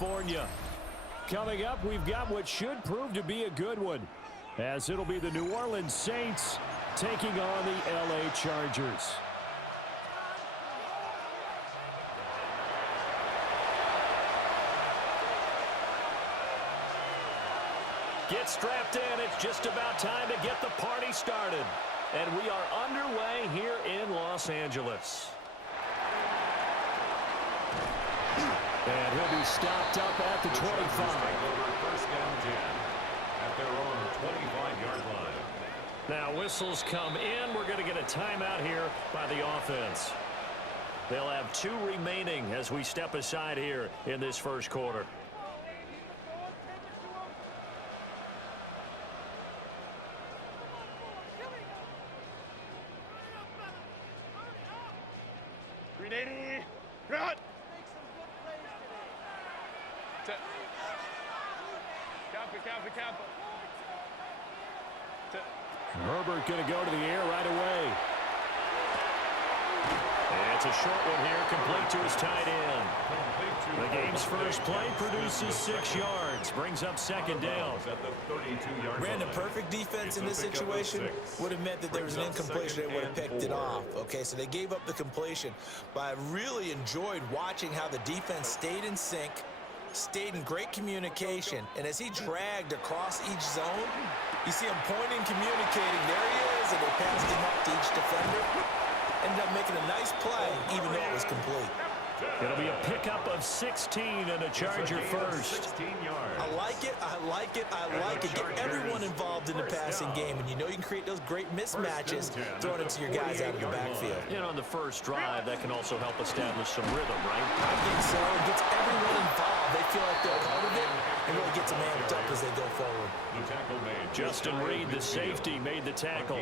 California. Coming up, we've got what should prove to be a good one, as it'll be the New Orleans Saints taking on the LA Chargers. Get strapped in. It's just about time to get the party started. And we are underway here in Los Angeles. And he'll be stopped up at the 25. First down 10 at their own 25-yard line. Now whistles come in. We're going to get a timeout here by the offense. They'll have 2 remaining as we step aside here in this first quarter. Herbert going to go to the air right away. And it's a short one here, complete to his tight end. The game's first play produces 6 yards, brings up second down. Ran the perfect defense in this situation. Would have meant that there was an incompletion. They would have picked it off. Okay, so they gave up the completion. But I really enjoyed watching how the defense stayed in sync, stayed in great communication, and as he dragged across each zone, you see him pointing, communicating. There he is, and they passed him up to each defender. Ended up making a nice play, even though it was complete. It'll be a pickup of 16 and a Charger first. I like it, I like it, I like it. Get everyone involved in the passing game, and you know you can create those great mismatches throwing it to your guys out of the backfield. And on the first drive, that can also help establish some rhythm, right? I think so. It gets everyone involved. They feel like they're part of it, and really gets them amped up as they go forward. Justin Reed, the safety, made the tackle.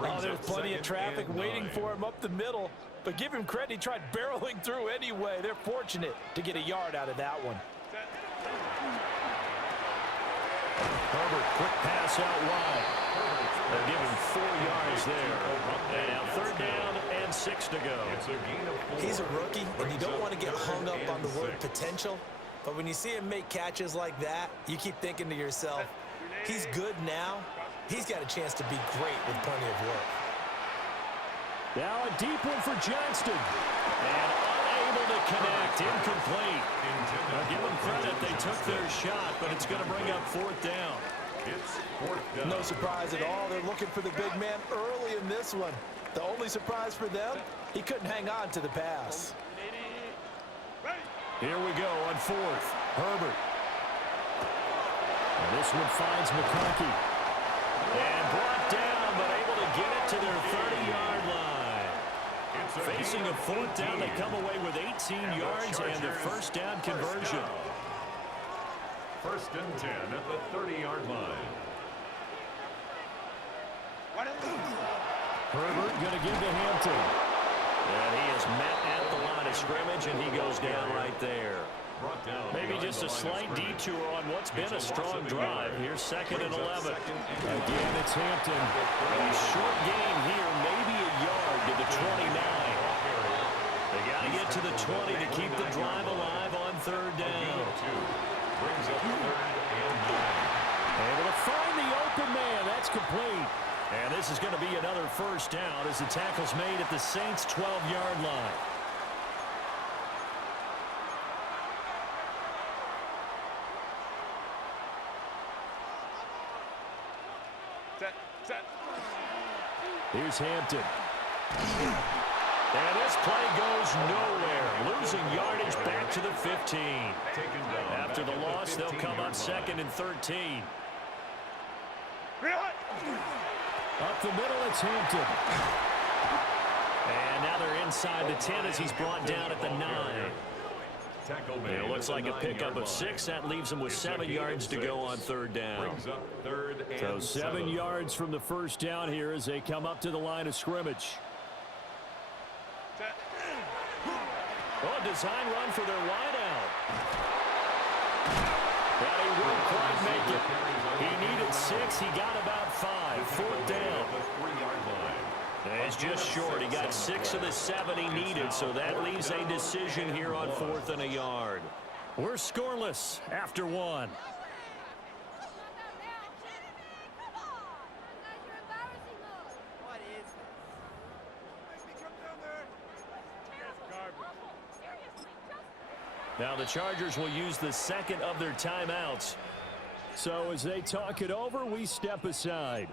Oh, there's plenty of traffic waiting for him up the middle. But give him credit, he tried barreling through anyway. They're fortunate to get a yard out of that one. Herbert, quick pass out wide. They'll give him 4 yards there. And now 3rd down and 6 to go. He's a rookie, and you don't want to get hung up on the word potential. But when you see him make catches like that, you keep thinking to yourself, he's good now. He's got a chance to be great with plenty of work. Now a deep one for Johnston. And unable to connect. Incomplete. I'll give them credit. They took their shot, but it's going to bring up 4th down. It's 4th down. No surprise at all. They're looking for the big man early in this one. The only surprise for them, he couldn't hang on to the pass. Here we go on 4th. Herbert. And this one finds McConkey. And brought down, but able to get it to their 30-yard line. Facing a 4th down, they come away with 18 yards and the first down conversion. 1st and 10 at the 30-yard line. Herbert going to give to Hampton. And he is met at the line of scrimmage, and he goes down right there. Maybe just a slight detour on what's been a strong drive. Here's 2nd and 11. Again, it's Hampton. A short gain here, maybe a yard to the 29. They got to get to the 20 to keep the drive alive on 3rd down. Brings up 3rd and 9. Able to find the open man. That's complete. And this is going to be another first down as the tackle's made at the Saints' 12-yard line. Here's Hampton. And this play goes nowhere. Losing yardage back to the 15. After the loss, they'll come up 2nd and 13. Up the middle, it's Hampton. And now they're inside the 10 as he's brought down at the 9. It looks like a pickup of 6. That leaves him with 7 yards to go on 3rd down. So 7 yards from the first down here as they come up to the line of scrimmage. Oh, design run for their wideout. But he won't quite make it. He needed 6. He got about 5. 4th down. It's just short. He got 6 of the 7 he needed, so that leaves a decision here on 4th and a yard. We're scoreless after one. Now the Chargers will use the second of their timeouts. So as they talk it over, we step aside.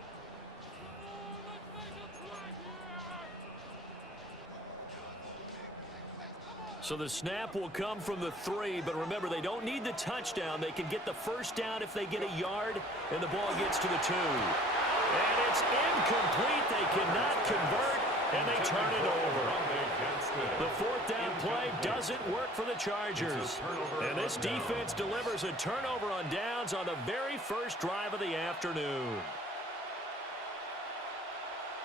So the snap will come from the 3, but remember, they don't need the touchdown. They can get the first down if they get a yard, and the ball gets to the 2. And it's incomplete. They cannot convert, and they turn it over. The fourth down play doesn't work for the Chargers. And this defense delivers a turnover on downs on the very first drive of the afternoon.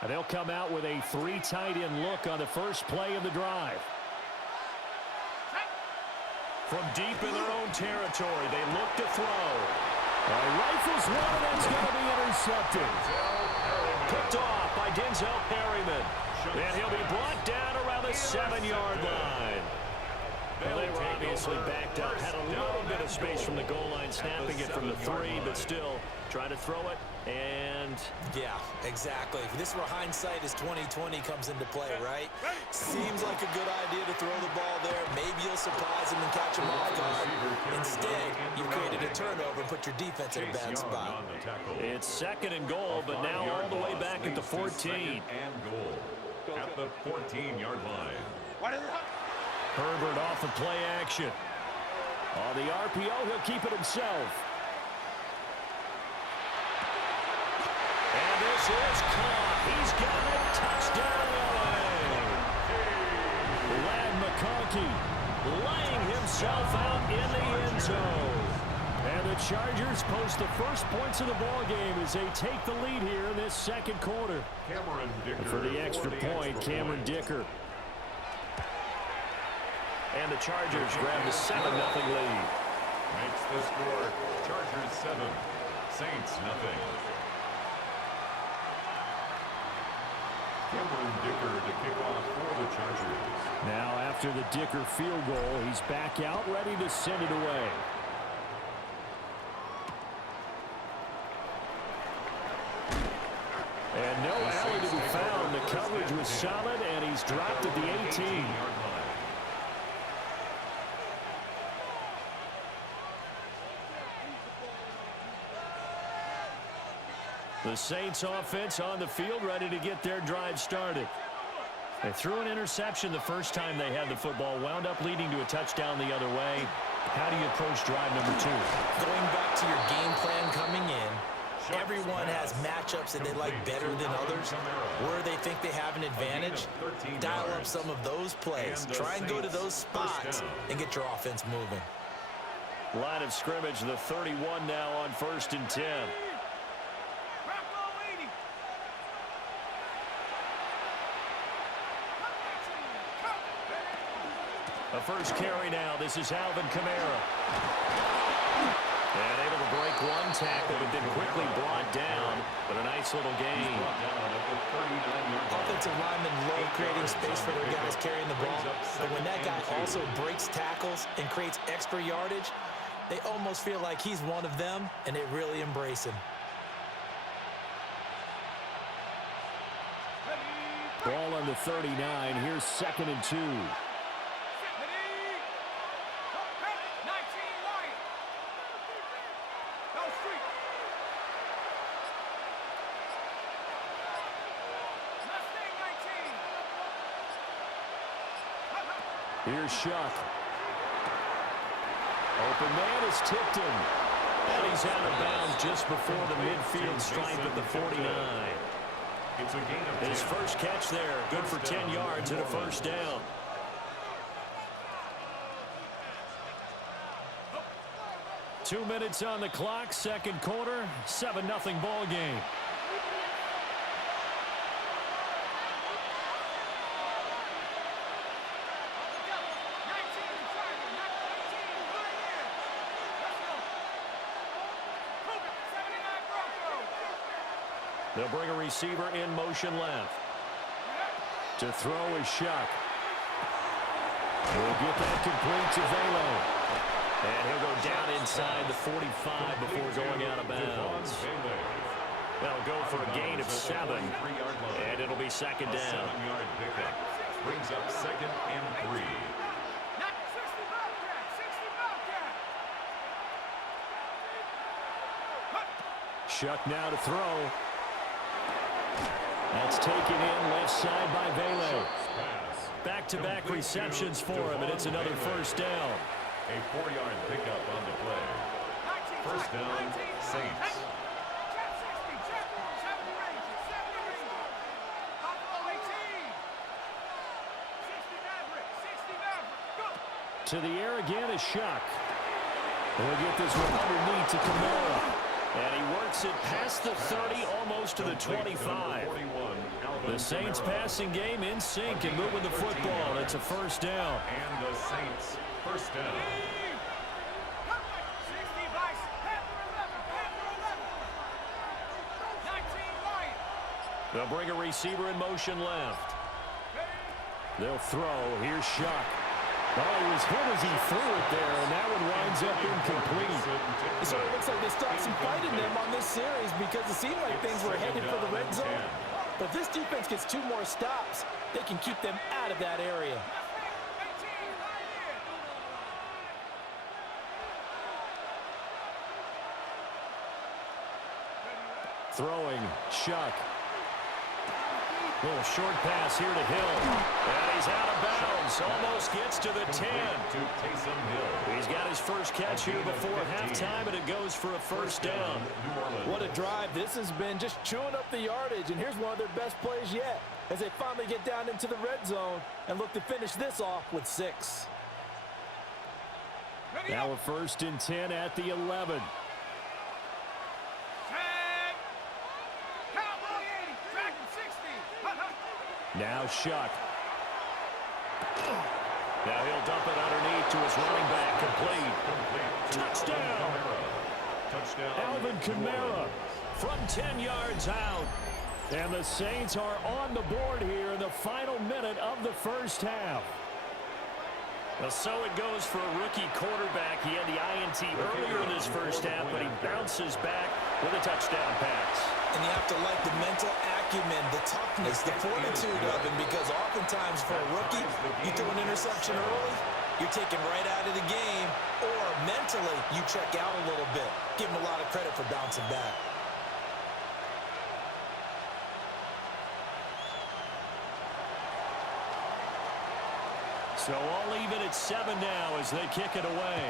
And they'll come out with a 3 tight end look on the first play of the drive. From deep in their own territory, they look to throw. Rifles one, and it's going to be intercepted. Picked off by Denzel Perryman. And he'll be brought down around the 7-yard line. Well, they were obviously backed up. Had a little bit of space from the goal line, snapping it from the 3, but still trying to throw it. And yeah, exactly. This is where hindsight is 20/20 comes into play, right? Seems like a good idea to throw the ball there. Maybe you'll surprise him and catch him off guard. Instead, you created a turnover and put your defense in a bad spot. It's 2nd and goal, but now all the way back at the 14. And goal at the 14-yard line. Herbert off of play action. On the RPO, he'll keep it himself. And this is caught. He's got it. Touchdown, LA. Lad McConkey laying himself out in the end zone. And the Chargers post the first points of the ball game as they take the lead here in this second quarter. And for the extra point, Cameron Dicker. And the Chargers grab the 7-0 lead. Makes the score Chargers 7, Saints nothing. Cameron Dicker to kick off for the Chargers. Now after the Dicker field goal, he's back out ready to send it away. And no alley to be found. The coverage was solid, and he's dropped at the 18. The Saints offense on the field ready to get their drive started. They threw an interception the first time they had the football, wound up leading to a touchdown the other way. How do you approach drive number 2? Going back to your game plan coming in, everyone has matchups that they like better than others. Where they think they have an advantage, dial up some of those plays. Try and go to those spots and get your offense moving. Line of scrimmage, the 31 now on 1st and 10. The first carry now. This is Alvin Kamara. And able to break one tackle, but then quickly brought down. But a nice little gain. Offensive linemen love creating space for their guys carrying the ball. But when that guy also breaks tackles and creates extra yardage, they almost feel like he's one of them, and they really embrace him. Ball on the 39. Here's 2nd and 2. Here's Shuck. Open man is tipped him. And he's out of bounds just before the midfield stripe at the 49. It's a gain of 10. His first catch there, good for 10 yards and a first down. Two minutes on the clock, second quarter, 7-0 ball game. They'll bring a receiver in motion left. To throw is Shuck. We'll get that complete to Velo. inside the 45 before going out of bounds. They'll go for a gain of 7, and it'll be second down. 7-yard pickup brings up 2nd and 3. Shuck now to throw. That's taken in left side by Vele. Back-to-back receptions for him, and it's another first down. A 4-yard pickup on the play. First down, Saints. To the air again is Shuck. We'll get this one underneath to Kamara. And he works it past the 30, almost to the 25. The Saints passing game in sync and moving the football. It's a first down. And the Saints first down. They'll bring a receiver in motion left. They'll throw. Here's Shuck. Oh, he was hit as he threw it there, and that one winds up incomplete. So it looks like they stopped some fight in them on this series because it seemed like things were headed for the red zone. But if this defense gets 2 more stops, they can keep them out of that area. Throwing, Shuck. Little short pass here to Hill. And he's out of bounds. Almost gets to the 10. He's got his first catch here before halftime, and it goes for a first down. What a drive. This has been just chewing up the yardage, and here's one of their best plays yet as they finally get down into the red zone and look to finish this off with 6. Now a 1st and 10 at the 11. Now Shuck. Now he'll dump it underneath to his running back. Complete. Touchdown. Alvin Kamara from 10 yards out. And the Saints are on the board here in the final minute of the first half. Well, so it goes for a rookie quarterback. He had the INT earlier in this first half, but he bounces back with a touchdown pass. And you have to like the mental acumen, the toughness, the fortitude of him, because oftentimes for a rookie, you throw an interception early, you're taken right out of the game, or mentally you check out a little bit. Give him a lot of credit for bouncing back. So all even at 7 now as they kick it away.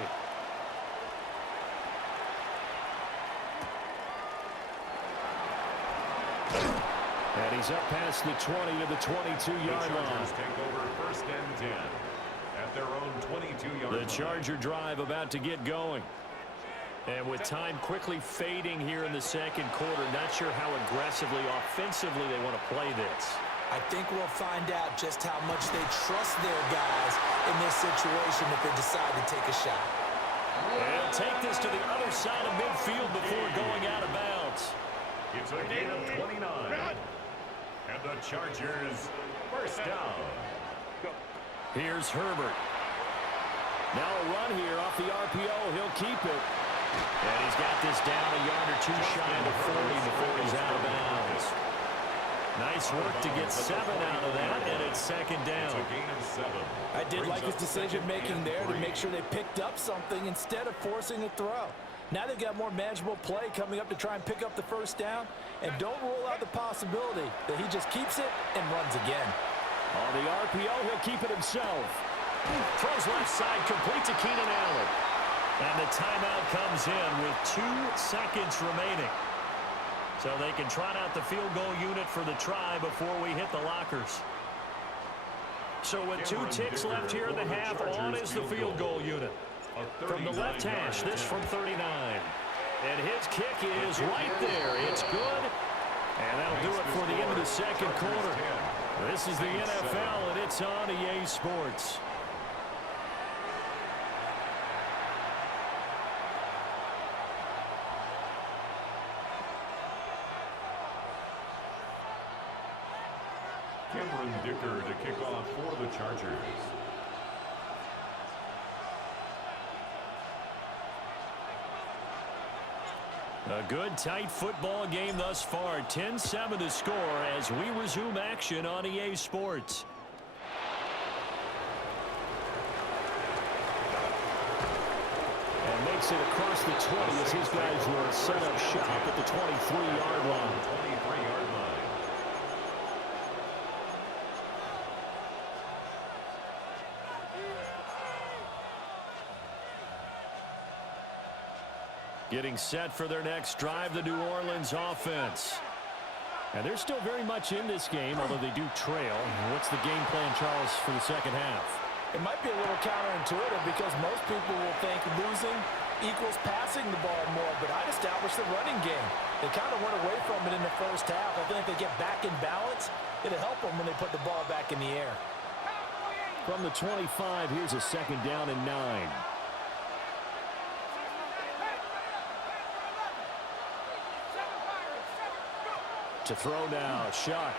And he's up past the 20 to the 22-yard line. Take over 1st and 10 at their own 22-yard line. The Charger drive about to get going. And with time quickly fading here in the second quarter, not sure how aggressively, offensively they want to play this. I think we'll find out just how much they trust their guys in this situation if they decide to take a shot. And take this to the other side of midfield before going out of bounds. It's a gain of 29. And the Chargers first down. Here's Herbert. Now a run here off the RPO. He'll keep it. And he's got this down a yard or 2 shy of the 40 before he's out of bounds. Nice work to get 7 out of that, and it's second down. It's a gain of 7. I did like his decision-making there to make sure they picked up something instead of forcing a throw. Now they've got more manageable play coming up to try and pick up the first down, and don't rule out the possibility that he just keeps it and runs again. On the RPO, he'll keep it himself. Throws left side, complete to Keenan Allen. And the timeout comes in with 2 seconds remaining. So they can trot out the field goal unit for the try before we hit the lockers. So with 2 ticks left here in the half, on is the field goal unit. From the left hash, this from 39. And his kick is right there. It's good. And that'll do it for the end of the second quarter. This is the NFL, and it's on EA Sports. Cameron Dicker to kick off for the Chargers. A good, tight football game thus far. 10-7 to score as we resume action on EA Sports. And makes it across the 20 as his guys will set up shop at the 23-yard line. 23-yard line. Getting set for their next drive, the New Orleans offense. And they're still very much in this game, although they do trail. What's the game plan, Charles, for the second half? It might be a little counterintuitive because most people will think losing equals passing the ball more, but I'd establish the running game. They kind of went away from it in the first half. I think if they get back in balance, it'll help them when they put the ball back in the air. From the 25, here's a second down and 9. To throw now, Shuck.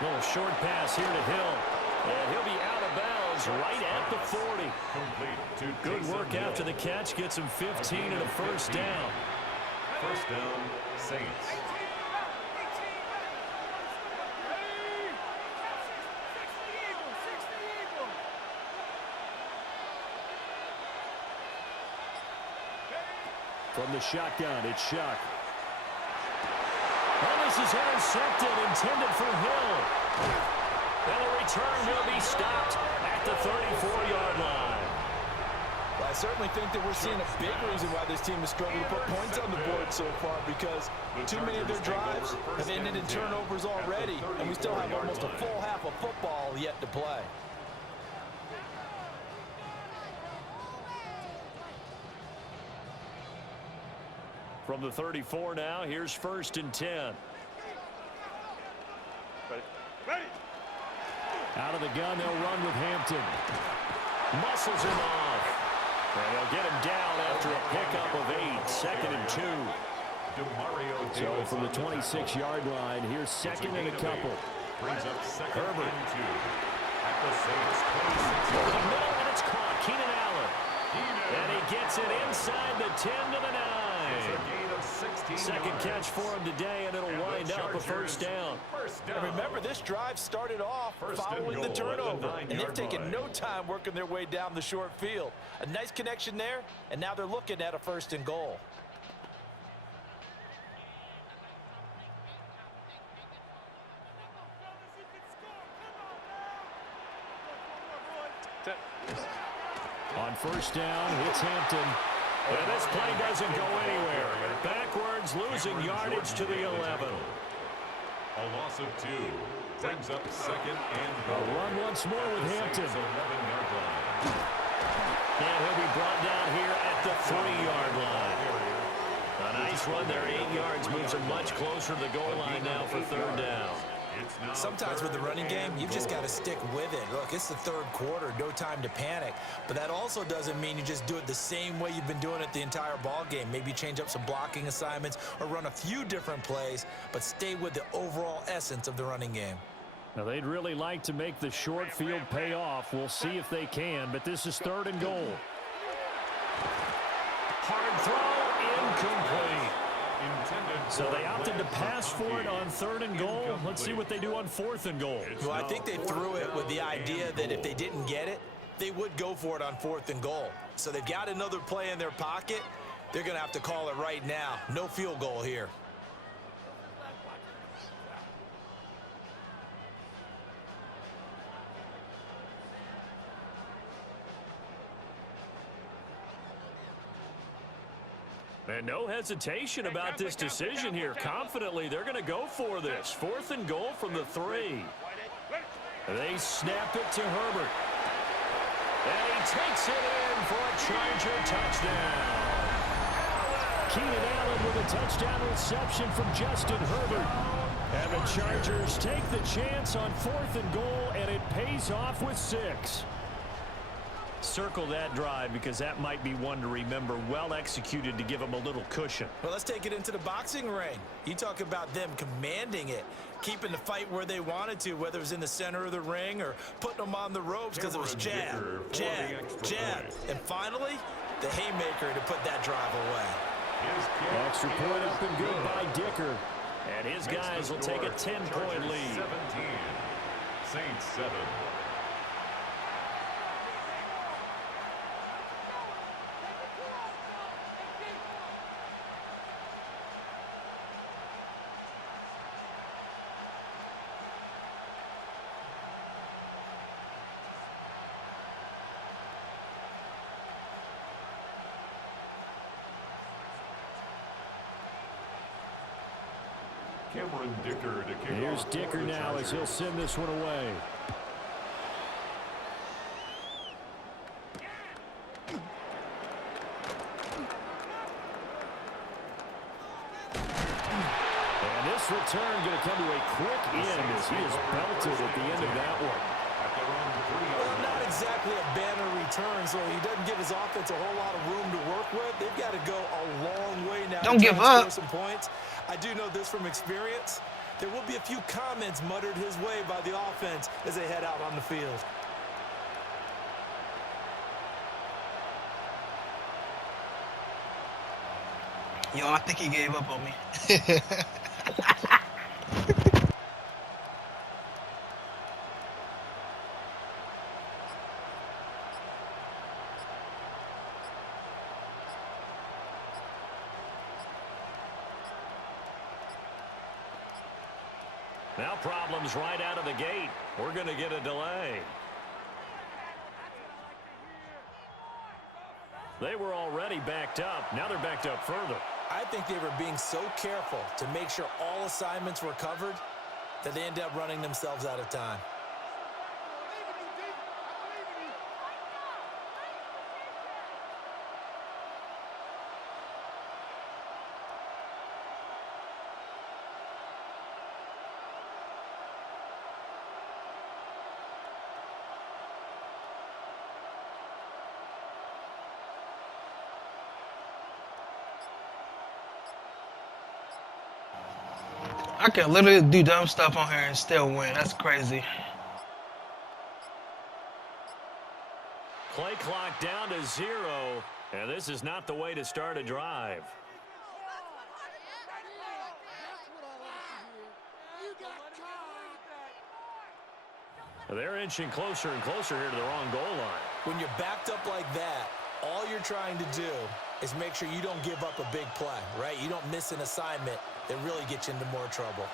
Little short pass here to Hill. And he'll be out of bounds right at the 40. Good work after the catch. Gets him 15 and a first down. First down, Saints. From the shotgun, it's Shuck. Well, this is intercepted, intended for Hill. And the return will be stopped at the 34-yard line. Well, I certainly think that we're seeing a big reason why this team is struggling to put points on the board so far, because too many of their drives have ended in turnovers already, and we still have almost a full half of football yet to play. From the 34 now, here's first and 10. Ready. Out of the gun, they'll run with Hampton. Muscles him off. And they'll get him down after a pickup of 8. Second and 2. So from the 26-yard line, here's second and a couple. Brings up second Herbert. and 2. At the Saints' 26 Over yard the line. middle, and it's caught. Keenan Allen. And he gets it inside the 10 to the 9. It's a gain of 16 Second yards. catch for him today, and it'll wind up a first down. First down. And remember, this drive started off First and following the goal at the turnover, and they've 9-yard taken line. no time working their way down the short field. A nice connection there, and now they're looking at a first and goal. On first down, it's Hampton. And this play doesn't go anywhere. Backwards, losing yardage to the 11. A loss of 2. Brings up second and A goal. run once more with Hampton. 11-yard line. And he'll be brought down here at the 3-yard line. A nice run there, 8 yards, moves him much closer to the goal line now for third down. It's now Sometimes with the running game, you've just got to stick with it. Look, it's the third quarter, no time to panic. But that also doesn't mean you just do it the same way you've been doing it the entire ball game. Maybe change up some blocking assignments or run a few different plays, but stay with the overall essence of the running game. Now, they'd really like to make the short field pay off. We'll see if they can, but this is third and goal. Hard throw, incomplete. So they opted to pass for it on third and goal. Let's see what they do on fourth and goal. Well, I think they threw it with the idea that if they didn't get it, they would go for it on fourth and goal. So they've got another play in their pocket. They're going to have to call it right now. No field goal here. And no hesitation about this decision here. Confidently, they're going to go for this. Fourth and goal from the 3. They snap it to Herbert. And he takes it in for a Charger touchdown. Keenan Allen with a touchdown reception from Justin Herbert. And the Chargers take the chance on fourth and goal, and it pays off with 6. Circle that drive because that might be one to remember. Well executed to give them a little cushion. Well, let's take it into the boxing ring. You talk about them commanding it, keeping the fight where they wanted to, whether it was in the center of the ring or putting them on the ropes because it was jab, jab, jab. And finally, the haymaker to put that drive away. Extra point up and good by Dicker. And his guys will take a 10-point lead. 17. Saints 7. Cameron Dicker to kick Here's off Dicker for the now as he'll send this one away. And this return going to come to a quick end as he is belted at the end of that one. Well, not exactly a banner return, so he doesn't give his offense a whole lot of room to work with. They've got to go a long way now. Don't give up. Some points. I do know this from experience. There will be a few comments muttered his way by the offense as they head out on the field. Yo, I think he gave up on me. Now problems right out of the gate. We're going to get a delay. They were already backed up. Now they're backed up further. I think they were being so careful to make sure all assignments were covered that they end up running themselves out of time. I can literally do dumb stuff on here and still win. That's crazy. Play clock down to 0, and this is not the way to start a drive. They're inching closer and closer here to the wrong goal line. When you're backed up like that, all you're trying to do is make sure you don't give up a big play, right? You don't miss an assignment that really gets you into more trouble.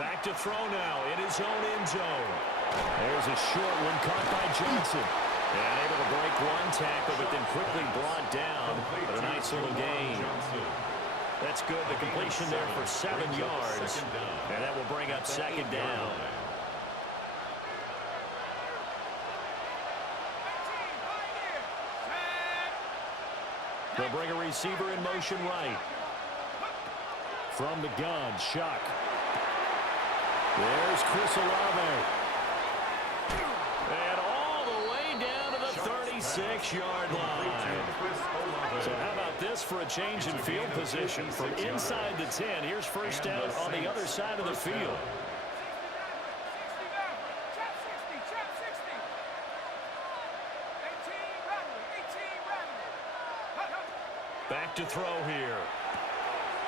Back to throw now in his own end zone. There's a short one caught by Johnson. And able to break one tackle, but then quickly brought down. But a nice little gain. That's good. The completion there for 7 yards. And that will bring up second down. They'll bring a receiver in motion right. From the gun, Shuck. There's Chris Olave. And all the way down to the 36-yard line. So how about this for a change in field position from inside the 10? Here's first down on the other side of the field. Back to throw here.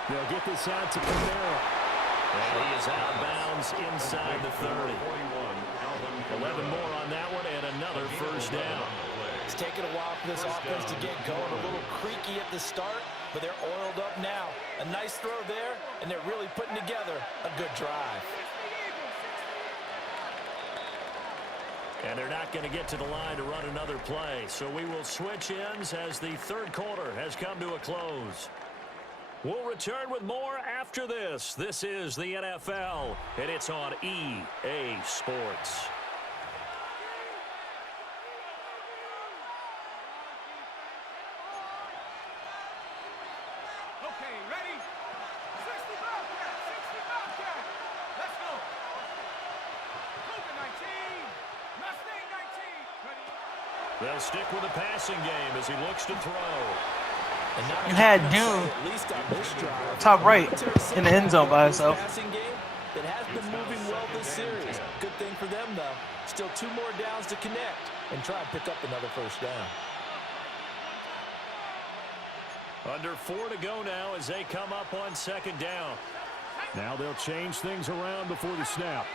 They'll get this out to Camara. And he is out of bounds inside the 30. 11 more on that one and another first down. It's taken a while for this offense to get going. A little creaky at the start, but they're oiled up now. A nice throw there, and they're really putting together a good drive. And they're not going to get to the line to run another play. So we will switch ends as the third quarter has come to a close. We'll return with more after this. This is the NFL, and it's on EA Sports. Okay, ready? 60 Bobcat, 60 Bobcat. Let's go. COVID-19 must stay They'll stick with the passing game as he looks to throw. You had Dune top right in the end zone by himself. It has been moving well this series. Good thing for them, though. Still 2 more downs to connect and try and pick up another first down. Under 4 to go now as they come up on second down. Now they'll change things around before the snap.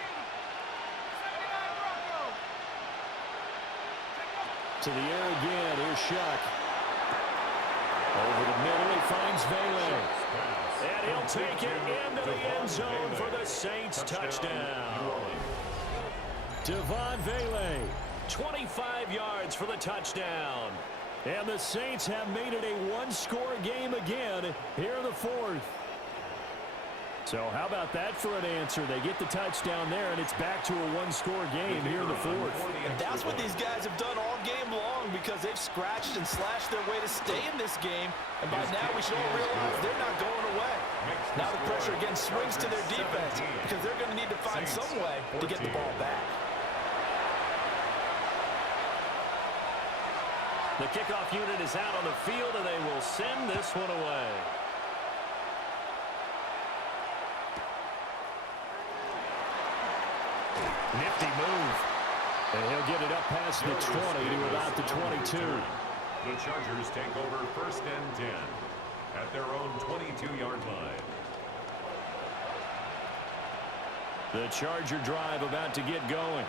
To the air again. Here's Shuck. Over the middle, he finds Vele. And he'll take it into the end zone for the Saints touchdown. Devon Vele, 25 yards for the touchdown. And the Saints have made it a one-score game again here in the fourth. So how about that for an answer? They get the touchdown there, and it's back to a one-score game here in the fourth. And that's what these guys have done all game long because they've scratched and slashed their way to stay in this game. And by now we should all realize they're not going away. Now the pressure again swings to their defense because they're going to need to find some way to get the ball back. The kickoff unit is out on the field, and they will send this one away. Nifty move. And he'll get it up past the 20 to about the 22. The Chargers take over 1st and 10 at their own 22-yard line. The Charger drive about to get going.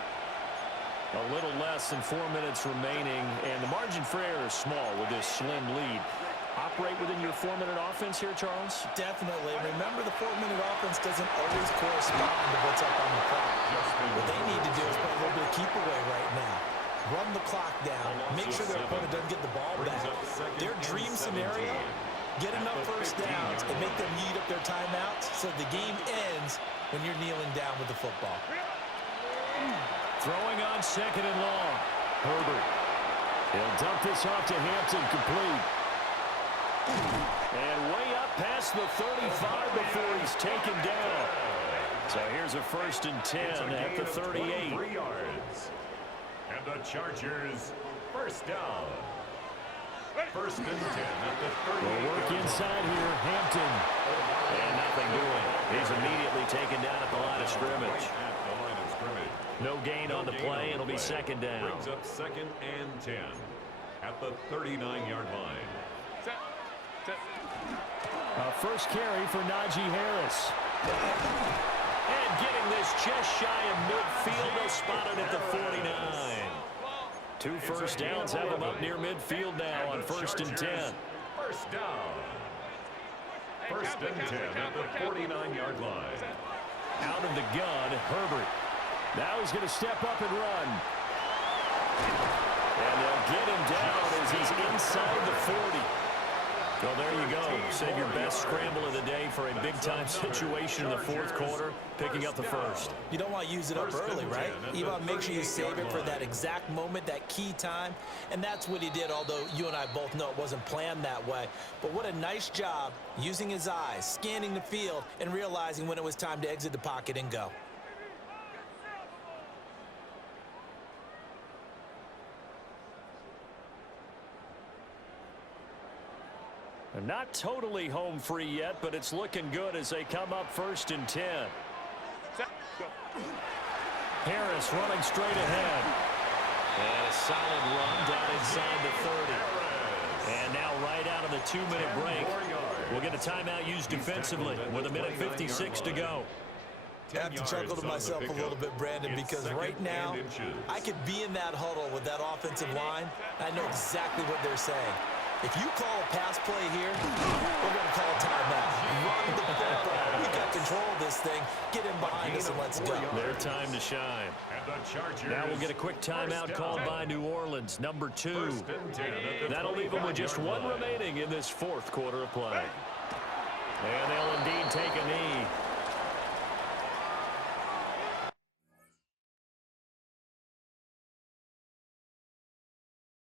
A little less than 4 minutes remaining, and the margin for error is small with this slim lead. Operate within your 4-minute offense here, Charles? Definitely. Remember, the 4-minute offense doesn't always correspond to what's up on the clock. What they need to do is play a little bit of keep away right now. Run the clock down. Make sure their opponent doesn't get the ball back. Their dream scenario, get enough first downs and make them eat up their timeouts so the game ends when you're kneeling down with the football. Throwing on 2nd and long. Herbert. He'll dump this off to Hampton, complete. And way up past the 35 before he's taken down. So here's a 1st and 10 at the 38. 3 yards. And the Chargers, 1st down. 1st and 10 at the 38. We'll work inside here. Hampton. And nothing doing. He's immediately taken down at the line of scrimmage. No gain on the play. It'll be 2nd down. Brings up 2nd and 10 at the 39-yard line. First carry for Najee Harris. And getting this just shy of midfield. They'll spot it at the 49. 2 first downs have him up near midfield now on 1st and 10. 1st down. 1st and 10 at the 49-yard line. Out of the gun, Herbert. Now he's going to step up and run. And they'll get him down as he's inside the 40. Well, there you go. Save your best scramble of the day for a big-time situation in the 4th quarter, picking up the 1st. You don't want to use it up early, right? You want to make sure you save it for that exact moment, that key time. And that's what he did, although you and I both know it wasn't planned that way. But what a nice job using his eyes, scanning the field, and realizing when it was time to exit the pocket and go. They're not totally home free yet, but it's looking good as they come up 1st and 10. Harris running straight ahead. And a solid run down inside the 30. And now right out of the 2-minute break, we'll get a timeout used defensively with 1:56 to go. I have to chuckle to myself a little bit, Brandon, because right now I could be in that huddle with that offensive line. I know exactly what they're saying. If you call a pass play here, we're going to call a timeout. Run the football. We got control of this thing. Get in behind us and let's go. Their time to shine. Now we'll get a quick timeout called by New Orleans, number 2. That'll leave them with just 1 remaining in this 4th quarter of play. And they'll indeed take a knee.